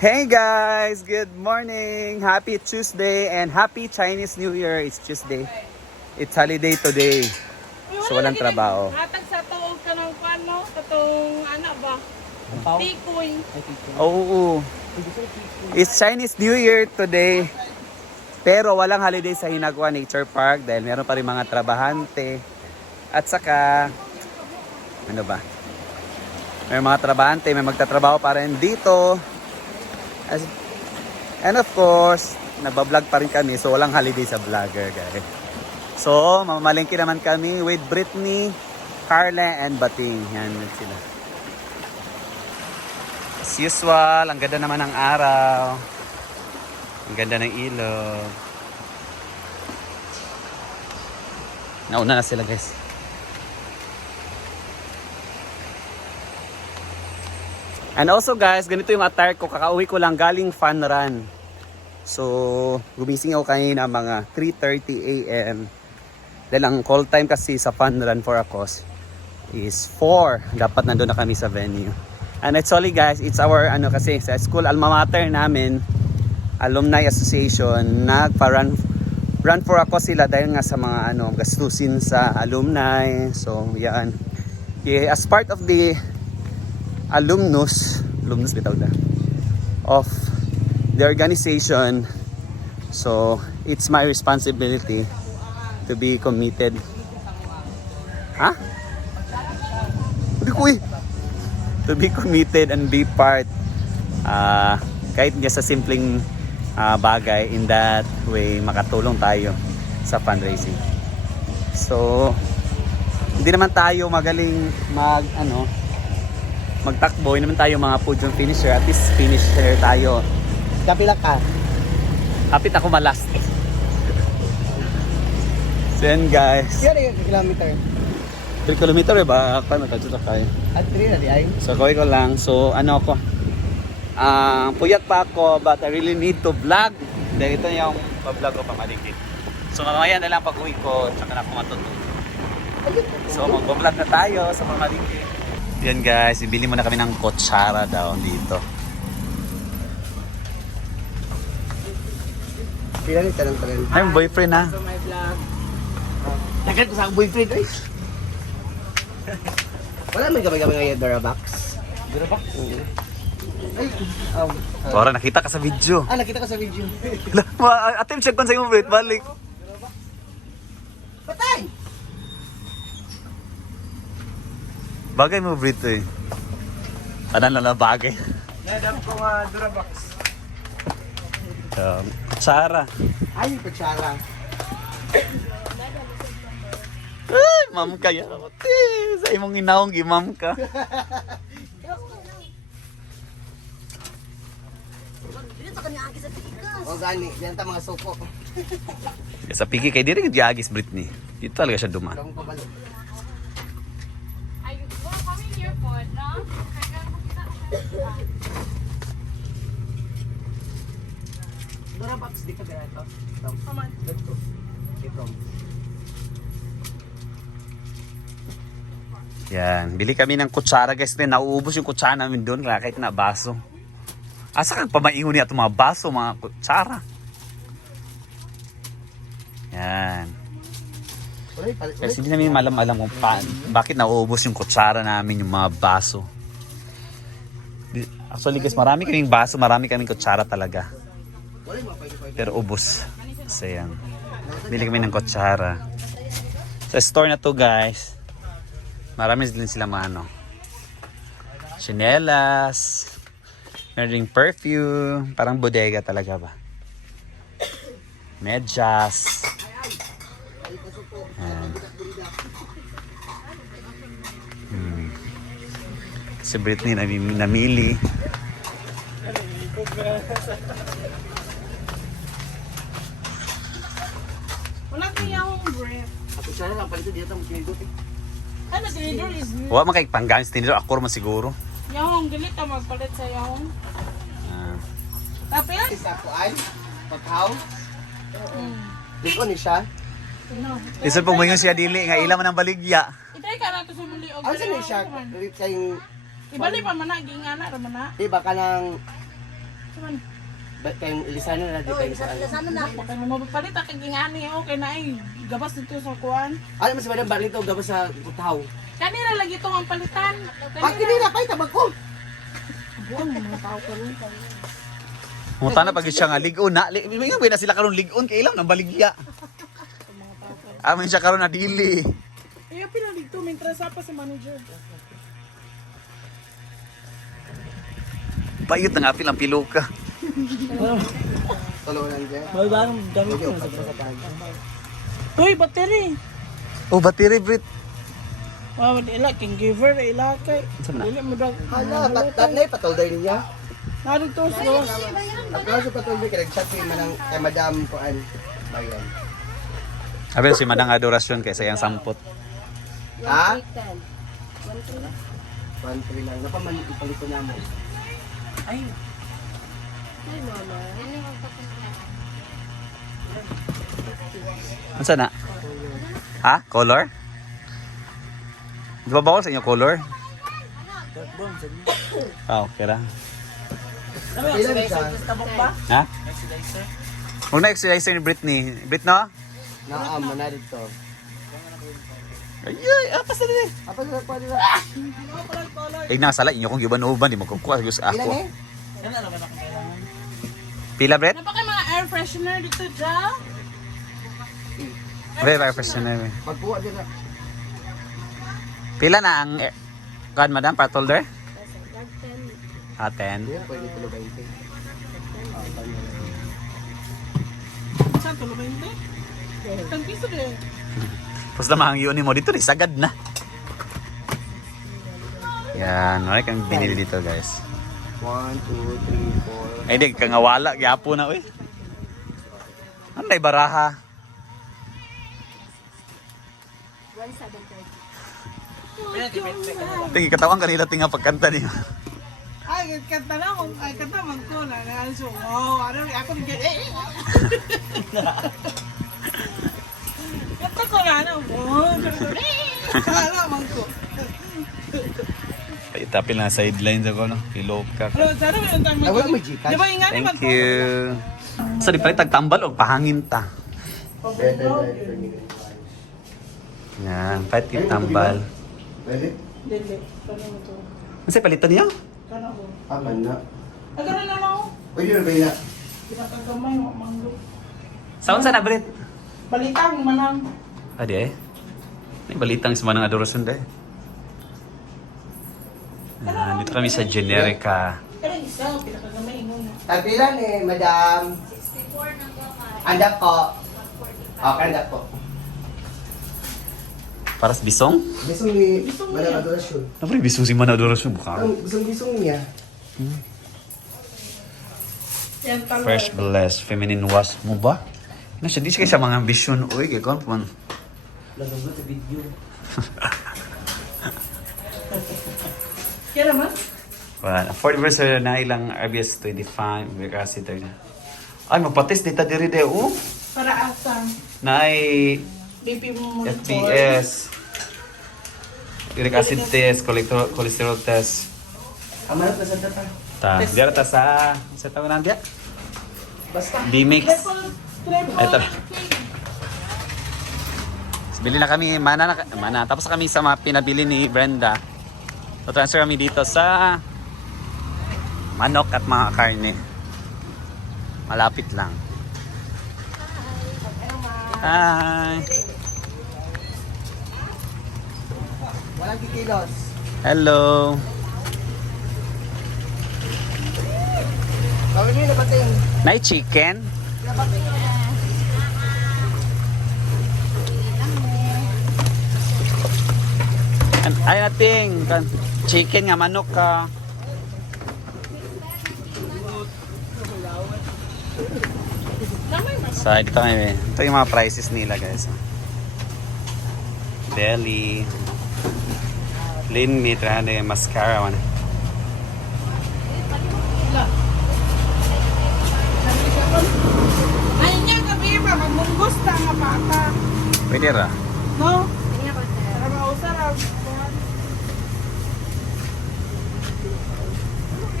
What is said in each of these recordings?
Hey guys, good morning. Happy Tuesday and happy Chinese New Year. It's Tuesday. It's holiday today. So walang trabaho. Hatag sa tuog ka ng kwano, katong anak ba? Tikoy. Oo. It's Chinese New Year today. Pero walang holiday sa Hinagua Nature Park dahil meron pa rin mga trabahante. At saka, ano ba? May mga trabahante, may magtatrabaho pa rin dito. And of course, nagbablog pa rin kami so walang holiday sa vlogger guys. So, mamamalengke naman kami with Brittany, Carla, and Bating. Yan sila. As usual, ang ganda naman ng araw. Ang ganda ng ilog. Nauna na sila guys. And also guys, ganito yung attire ko. Kakauwi ko lang galing fun run. So, gumising ako kanina mga 3:30 a.m. Dahil ang call time kasi sa fun run for a cause is 4. Dapat nandun na kami sa venue. And actually guys, it's our kasi sa school alma mater namin, Alumni Association, run for a cause sila dahil nga sa mga gastusin sa alumni. So, yan. Yeah, as part of the alumnus bitaw na of the organization, so it's my responsibility to be committed. To be committed and be part kahit nga sa simpleng bagay, in that way makatulong tayo sa fundraising. So hindi naman tayo magaling magtakbo, hindi naman tayo mga podium finisher, at least finisher tayo. Kapila ka? Kapit ako malast. So yan guys, Yan yung kilometer. 3 kilometer ba? Paano tayo sakay? At 3 na di ay? So gawin ko lang. So ako, puyat pa ako but I really need to vlog. Dahil ito yung pa-vlog ko pamaligid. So mamaya na lang pag-uwi ko, tsaka na ako matutulog. So mag-vlog na tayo sa pamaligid. Yan guys, ibili muna kami ng kutsara daw dito. Pila ni tanong pa rin. I'm boyfriend ha. So my vlog. Tagal ko sa boyfriend eh. Wala may gamay-gamay ngayon Durabox. Durabox? Ay, Tora, nakita ka sa video. nakita ko sa video. Attempt check kung sa iyong balik. Patay! Bagay mo Brito eh. Tanan lang na bagay. Nadam ko Durabox. Kutsara. Ay, kutsara. Ay, ma'am ka yan. Sa imong inawang gimam ka. O gani, yan ta mga suko. Sa pigi kay diri gyagis Britney. Dito talaga siya duman. Kung pabalik. Ay, kami here po, no? Durabox, di ka ganito. Come on. Let's go. Okay, from. Yan, bili kami ng kutsara guys. Nauubos yung kutsara namin doon kahit na baso. Asa kang pamaingon niya itong mga baso, mga kutsara. Yan. Kasi hindi namin alam kung bakit nauubos yung kutsara namin, yung mga baso. Actually guys, marami kaming baso, marami kaming kutsara talaga. Pero ubos. Kasi yan. Bili kami ng kutsara. Sa store na to guys, marami din sila mga chinelas, meron ding perfume, parang bodega talaga ba. Medyas. Ayan. Si Brittany namili. Wala kaya akong breath. Ako sana lang palito dito mo kinidot eh. Ano, tinidor is good. Huwag makay panggamit sa tinidor, ako naman siguro. Yahong, galit ka magpalit sa yahong. Tapos? Isa ko ay, pagkaw. Dito ni siya. No. Isa po mo yung siya dili, nga ilang man ang baligya. Itay ka na to sa muli. Ano sa ni siya? Kayong Ibali pa man na, gingana raman na. Di ba ka nang man. Ba't kayong ilisano na di kayo saan? Bakit mo mapapalit ang kagingani okay na ay gabas dito sa kuan. Alam mo si Madam Barlito, gabas sa utaw. Kanina lagi itong ang palitan. Kanina pa, tabag ko. Buwan mo mga tao ko rin. Munta na pag siya nga ligon na. May na sila karon ligon kay ilang nang baligya. Amin siya karon na dili. Iya pinalig to, may trasa pa sa manager. Payot na nga pilang piluka. Talo lang dyan. Uy, battery. Oh, battery Brit. Wow, ila king giver ila kay. Saan na? Dili mo daw. Hala, tatnay, patulday niya. Narito sa dos. Ako sa patulday, kaya nag-chat ko yung manang kay Madam Kuan. Bayan. Abi si manang adorasyon kaysa yang sampot. Ha? 1-3 lang. Napaman, ipalit ko na mo. Ay, Ano na? Ha? Color? Di ba bawal sa inyo color? Ah, okay ra. Ilan siya? Ha? Huwag na exercise ni Britney. Brit no? Naam, na dito. Ay, apas na din. Apa na pa nila? Nasala inyo kung giban-uban, di magkukuha sa Ilan ako. eh? Pila, Brit? napaka mga air freshener dito dyan. Very freshener. Magkuha din na. Pila na ang kan madam part holder? 10. 10. Pwede tulo 20. Saan tulo ba yun? Itang piso din. Tapos lamang ang yun mo dito, sagad na. Yan, wala kang binili dito guys. 1, 2, 3, 4. Ay di, kangawala, gyapo na uy. Ano na baraha? 1,730. Tingi katawan kanila tinga pagkanta niyo. Ay, kanta na ako. Ay, kanta man ko na. So, wow, ano, ako rin kanta ko na, ano, man ko. Ay, tapil na sidelines ako, no? Pilop ka. Ano, sana may untang Ay, wala may Gcash. Di ba yung nga naman Thank you. Sa di pa rin tagtambal o pahangin ta. Yan, pahit yung tambal. Pwede? Dili, kano mo to? Ano sa'yo palitan niyo? Kano ko? Aman na. Ay, gano'n na lang ako. Pwede na kaya. Pinakagamay, manglo. Saan sa na, Brit? Balitang, manang. Adi eh. May balitang sa manang adorasyon deh. Dito kami sa Generica. Kaya isa, pinakagamay, ingon. Tapilan eh, Madam. 64 na po. Andak po. Okay, andak po. Para sa bisong? Bisong ni Madam Adorasyon. Ano ba yung bisong si manang adorasyon? Bukang. Ang bisong niya. Yan, talo. Fresh Blessed Feminine Wash mo ba? Ano siya? Di siya sa mga ambisyon. Uy, kaya kung pun. Lagot sa video. Kaya naman? Well, 40% na ilang RBS 25. Kasi tayo na. Ay, magpatis dita diri de. Oh. Para asa. Na ay BP mo monitor. FPS. Uric acid test, cholesterol test. Kamarap na sa data. Diyan ta sa tawag nandiya? Basta. D-Mix. Triple. Ito. Bili na kami, mana. Tapos kami sa mga pinabili ni Brenda. So transfer kami dito sa manok at mga karne. Malapit lang. Hi. Walang kikilos. Hello. Gawin niyo na pating. Night chicken. Ay nating chicken nga manok ka. So ito kami. Ito yung mga prices nila guys. Deli. Lean meat, mascara man. Ay, niya gabi ba? Mamunggos ta nga bata. Pwede ra. No? Para mausarap.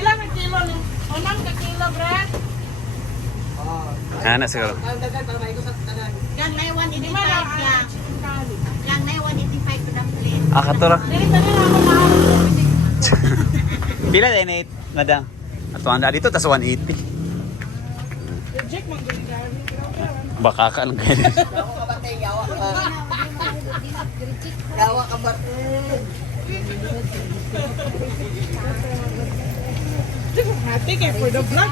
Ilan ang kilo ni? Unang ka kilo. Brad? Ano siguro? Yang na 185 Lima lang lang. chicken curry. Yang na 185 to the plate. Ah, katura. Dili tani na ako mahal. Pila din 8, madam? At 100 dito, tas 180. Reject man gud curry. Baka ka lang kayo. Yawa ka ba? Hati kay for the vlog.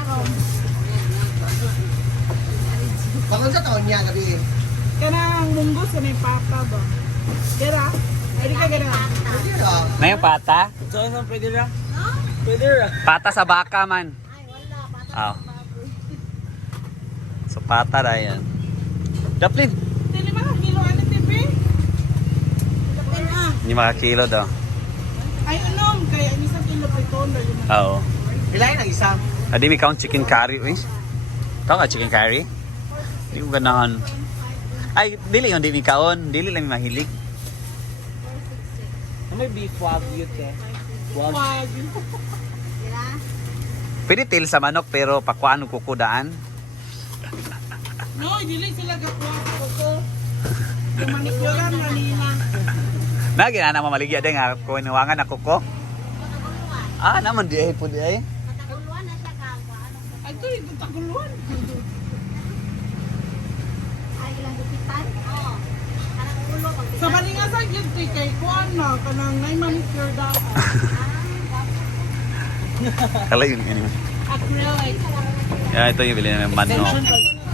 Bakit sa taon niya gabi? Kanang munggos sa may papa ba? Dira. Ay di ka gana. Hindi na. Na yung pata? Saan pwede ra? Pwede ra. Pata sa baka man. Ay, wala. Bata Ah. sa baboy. So pata na yan. Daplin. Dili mga kilo ano tipi? Kapin ah. Hindi makakilo daw. Ay unom kay ang isang kilo per tono yun. Oo. Ilayin ang isa. Adi may count chicken curry. Uy. Tao ka chicken curry? Hindi ko ganahan. Ay, dili yung dili kaon. Dili lang mahilig. May beef wagyu te. Wag. Dira. Pwede tail sa manok pero pakuan ko kukudaan. No, dili sila gakuha ko. Manicure manila. Na ginana mo maligya din nga kunuwangan ako ko. Pataguluan. Ah, naman di ay po di ay. Pataguluan na siya kagwa. Ano? Ay to ito taguluan. Ay, ilang gupitan? Oo. Parang ulo. Pag Sa balingasa gyud kay kuan na kanang nay manicure daw. Kala yun ganun. Acrylic. Yeah, ito yung bilhin namin manok.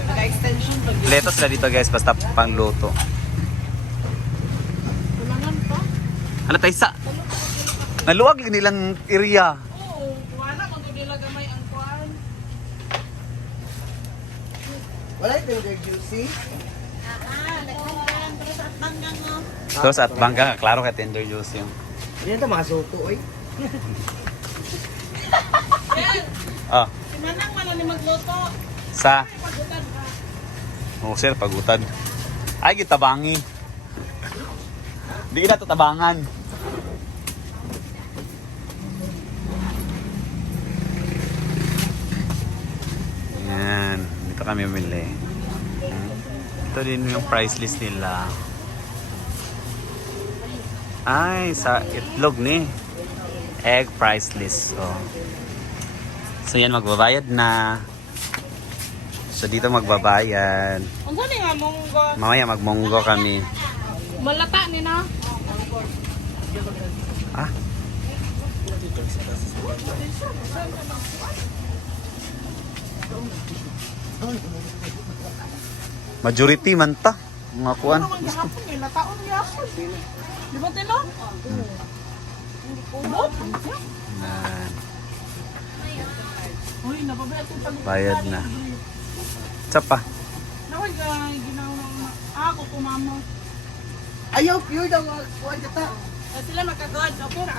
Naka-extension pag Leto sila dito guys, basta pang luto. Kulangan pa. Ano tayo sa? Naluwag yun nilang area. Oo, wala man gud nila gamay ang kuan. wala yung tender juicy. nagkankan. Pero sa banggang mo. So sa bangka, klaro ka tender juice yung. Yan ito mga suto oy. Yan. Ah, Si Manang man ni magluto. sa Ay pagutan ba? oh, sir, pagutad. Ay, gitabangi. Di na to tabangan. Yan, dito kami bumili. Ito din yung price list nila. Ay, sa itlog ni. Egg price list. So yan, magbabayad na. So dito magbabayad. Ang gani nga monggo. Mamaya magmonggo kami. Malata ni na. Ah? Majority man ta. Mga kuan. Ano man gahapon eh, lataon gahapon. Di ba tino? Ubot. Yan. Uy, nababayad ko pag Bayad na. Sa pa. Naway ka ginawa na. Ako kumamo. Ayaw, pure daw. Kuha kita. Sila makagod. Okay ra.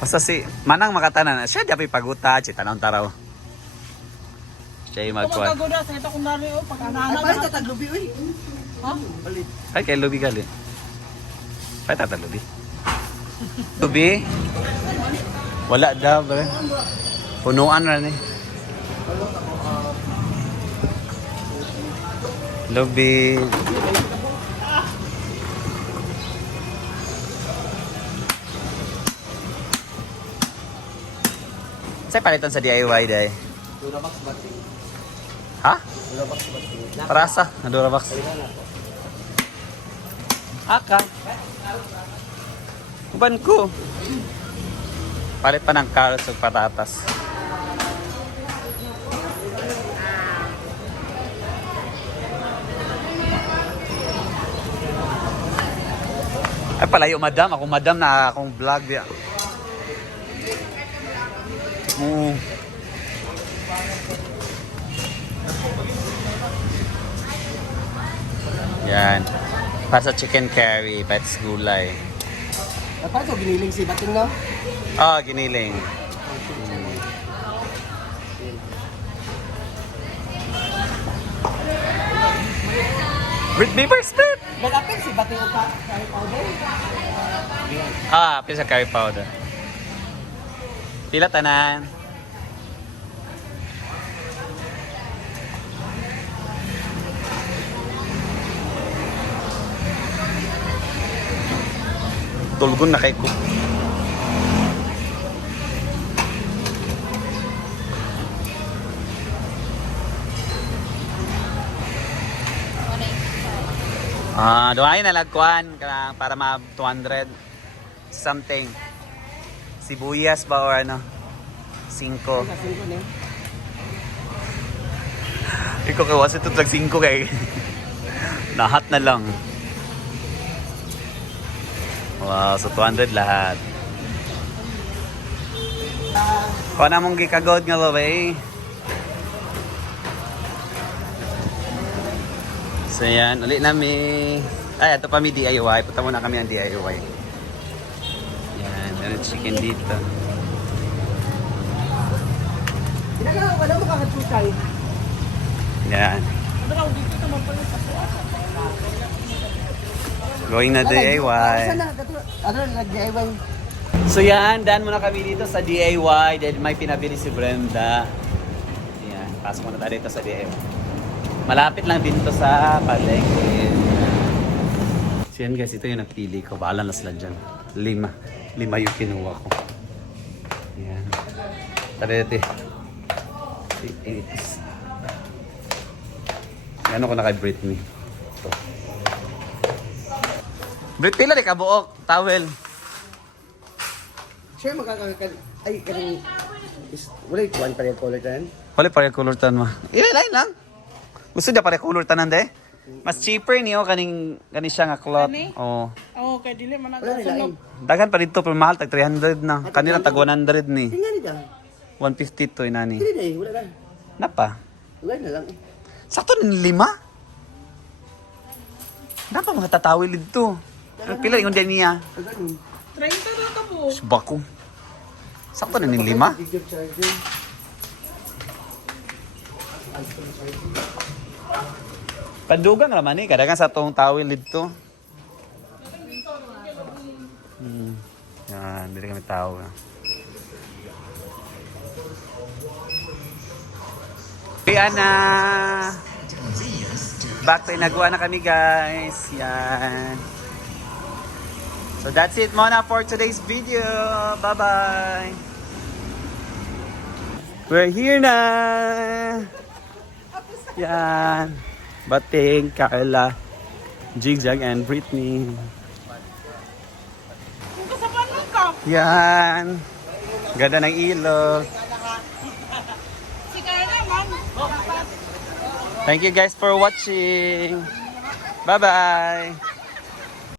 Basta si Manang makatanan. Siya di apay paguta. Siya tanong taraw. Siya yung Kung magkuhan. magkagoda sa ito kung dari o pag Ay, anahan palit na. ka taglubi oy. Ha? Palit. Ay, kay Lubi gali. Ay, tata Lubi. Lubi? Wala daw ba? Punuan na ni. Lubi. Sa'yo palitan sa DIY day. Durabox battery. Ha? Durabox battery. Parasa, na Durabox. Aka. Kuban ko. Palit pa ng carrots at patatas. Ay palayo madam, ako madam na akong vlog diya. Oo. Yan. Para sa chicken curry, pets gulay. Dapat ko giniling si Bating no? Ah, giniling. Red beaver split! Nag-apil si Bating o curry powder. Ah, pila sa curry powder. Pila tanan. Tulgon na kay ko. Doon na lagkuan para ma 200 something. Sibuyas ba or ano? 5. Ikaw kay wasa ito tag 5 kay. Nahat na lang. Wow, so 200 lahat. Kuha na mong gikagod nga babay. So yan, ulit namin. Ay, ito pa may DIY. Punta muna kami ng DIY. Yan, meron chicken dito. Wala mo kakatutay. Yan. Going na DIY. Ano, nag-DIY. So yan, daan muna kami dito sa DIY dahil may pinabili si Brenda. Yan, pasok muna tayo dito sa DIY. Malapit lang dito sa palengke. So yan guys, ito yung napili ko. Bahala na sila dyan. 5 yung kinuha ko. Yan. Tara dito. Ano ko na kay Britney. Ito. Brit, pila di ka buok? Towel. Sure, magkakakan. Ay, kanang... Wala yung kuwan pa rin color tan. Wala pare color tan ma. Ilain lang. Gusto niya pare color tanan de? Mas cheaper niyo kaning siya nga cloth. Kani? Oo. Oh, kay dili man Wala nila nagasunog. Daghan pa dito pero mahal tag 300 na. Kanila tag 100 ni. Tingnan nila. 150 to inani. Hindi na eh, wala na. Napa? Wala na lang eh. Sakto ni 5. Napa mga tatawil dito. Ang pila yung din niya. Ganun. 30 na ka po. Bako. Sakto na ni 5. Bigger charger. Pandugang naman eh. Kadagan sa tong tawil dito. Yan, bili kami tao. Kaya na. Back to Inagua na kami guys. Yan. So that's it muna for today's video. Bye-bye. We're here na. Yan. Bating, Carla, Jigjag, and Britney. Kung kasapan mo ka. Yan. Ganda ng ilog. Si Carla man. Thank you guys for watching. Bye-bye.